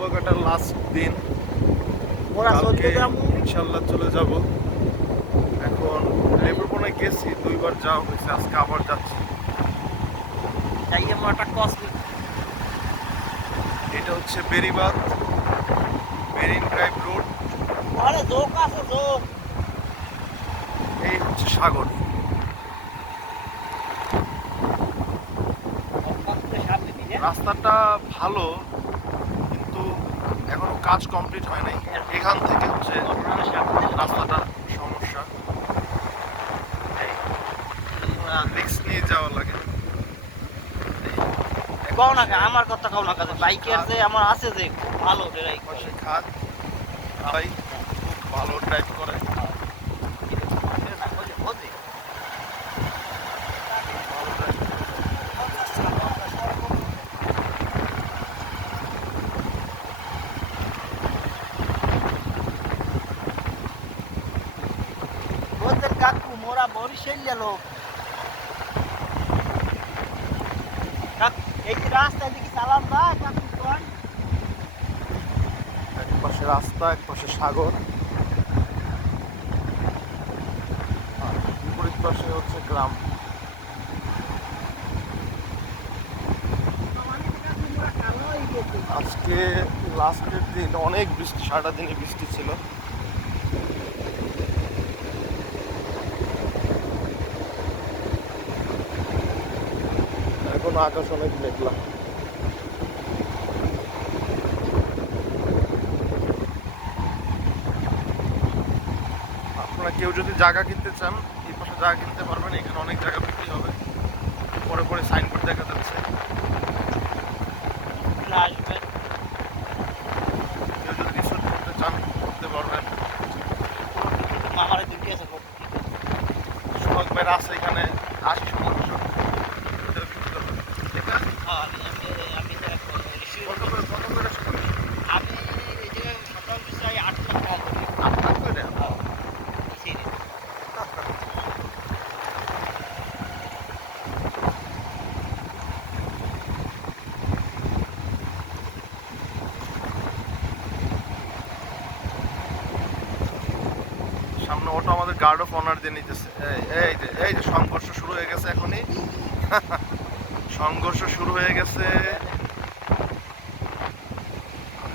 কুয়াকাটার last দিন, কালকে ইনশাল্লাহ চলে যাব। এখন লেবুরবনে গেছি, 2বার যাওয়া হয়েছে, আজকে আবার যাচ্ছি। এটা হচ্ছে বেরিবাঁধ, মেরিন ড্রাইভ রোড। এই হচ্ছে সাগর। রাস্তাটা ভালো, কিন্তু এখনো কাজ কমপ্লিট হয় নাই। এখান থেকে হচ্ছে রাস্তাটা সমস্যা, রিস্ক নিয়ে যাওয়া লাগে। কও না আমার কথা কও না কাজে বাইকের যে আমার আছে যে খুব ভালো ড্রাইভ করে খাত ভাই, খুব ভালো ড্রাইভ করে। ওদের কাকু মোরা বরিশাল লোক এই রাস্তা দিকে চালান যায় কাকু কোন এক পাশে রাস্তা, এক পাশে সাগর, আর বিপরীত পাশে হচ্ছে গ্রাম। আজকে লাস্টের দিন, অনেক বৃষ্টি, সারাটা দিনে বৃষ্টি ছিল। এখন আকাশ অনেক মেঘলা। আপনারা কেউ যদি জায়গা কিনতে চান, এই পাশে জায়গা কিনতে পারবেন। এখানে অনেক জায়গা বিক্রি হবে, পরে পরে সাইনবোর্ড দেখা যাচ্ছে। আসবেন কেউ যদি কিছু করতে চান করতে পারবেন। মামারে দুটি আছে সোহাগ ভাইয়ের আছে এখানে 80 শতাংশ। আমি কত করে শতাংশ? আমি এই যে শতাংশ চাই 8 লাখ কম করি 8 লাখ করে। সামনে অটো আমাদের গার্ড অফ অনার দিয়ে নিতেছে। এই যে সংঘর্ষ শুরু হয়ে গেছে এখনই। সংঘর্ষ শুরু হয়ে গেছে।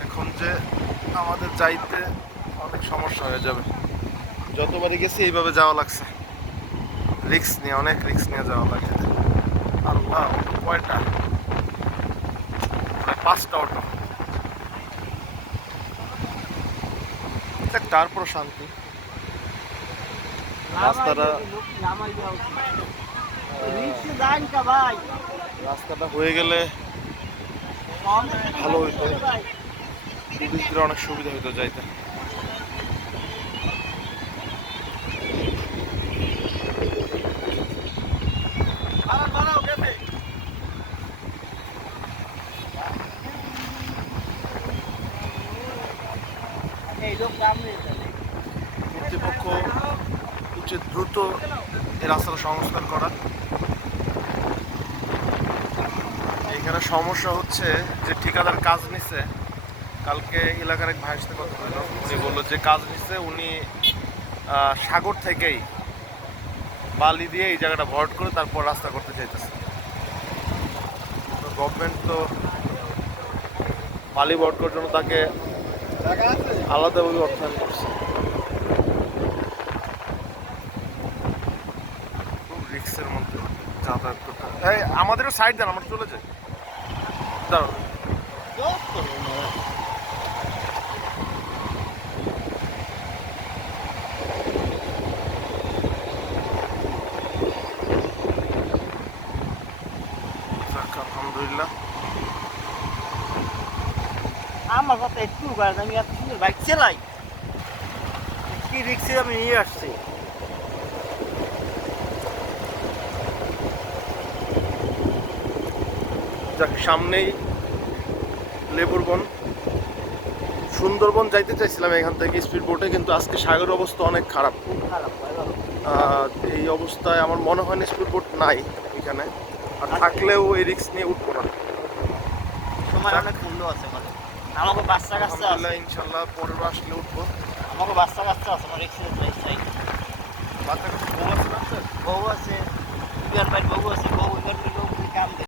এখন যে আমাদের যাইতে অনেক সমস্যা হয়ে যাবে। যতবারই গেছি এইভাবে যাওয়া লাগছে, রিস্ক নিয়ে, অনেক রিস্ক নিয়ে যাওয়া লাগে। আল্লাহ, অটো কয়টা? প্রায় 5টা অটো। তারপর শান্তি। রাস্তাটা রাস্তাটা হয়ে গেলে ভালো হইতো, টুরিস্টদের অনেক সুবিধা হইতো যাইতে। কর্তৃপক্ষ উচিত দ্রুত এই রাস্তাটা সংস্কার করা। এখানে সমস্যা হচ্ছে যে ঠিকাদার কাজ নিচ্ছে, কালকে এলাকার এক ভাইয়ের সাথে কথা হলো, উনি বললো যে কাজ নিচ্ছে উনি সাগর থেকেই বালি দিয়ে এই জায়গাটা ভরাট করে তারপর রাস্তা করতে চাইতেছে। তো গভর্নমেন্ট তো বালি ভরাট করার জন্য তাকে আলাদাভাবে অর্থায়ন করছে। খুব রিস্কের মধ্যে যাতায়াত করতে। এই আমাদেরও সাইড দেন, আমরা চলে যাই। দাঁড়ান, আলহামদুলিল্লাহ। আমার কথা একটু গাড়ি আমি এত সুন্দর বাইক চালাই কি রিক্সে আমি নিয়ে আসছি। যাক, সামনেই লেবুরবন। সুন্দরবন যাইতে চাইছিলাম এখান থেকে স্পিড বোটে, কিন্তু আজকে সাগরের অবস্থা অনেক খারাপ। এই অবস্থায় আমার মনে হয় না স্পিড বোট নাই এখানে, আর থাকলেও এই রিস্ক নিয়ে উঠবো না। সময় অনেক মূল্য আছে মানে। আমাকে বাচ্চা কাচ্চা আছে আলহামদুলিল্লাহ ইনশাল্লাহ পরের বার আসলে উঠবো। আমাকে বাচ্চা কাচ্চা আছে আমার রিক্সের চাই বাচ্চা কাছে বউ আছে না আপনার? বউ আছে বিয়ার বাড়ির বউ আছে